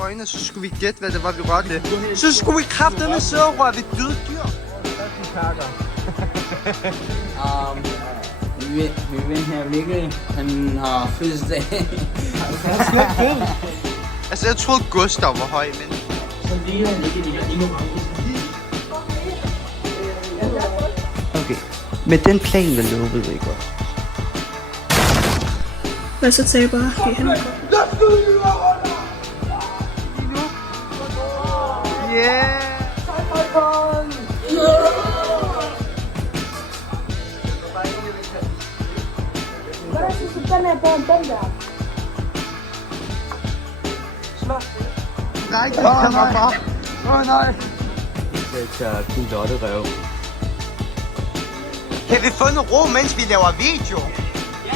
for øjnene, så skulle vi gætte, hvad det var, vi rørte. Så skulle vi kraftedeme sidde og røre ved døde dyr. Min ven her, Mikkel, han har fødselsdag. Altså, jeg troede Gustav var høj, men... Så ligner han ikke de her ignoranter. Okay. Med den plan, der lovede vi godt. Hvad så taber de hen? Yeah! Hvordan synes du, den er bedre end den der? Nej, det kan man bare. Nej. Jeg tager din lotterev. Kan vi få noget ro, mens vi laver video? Ja.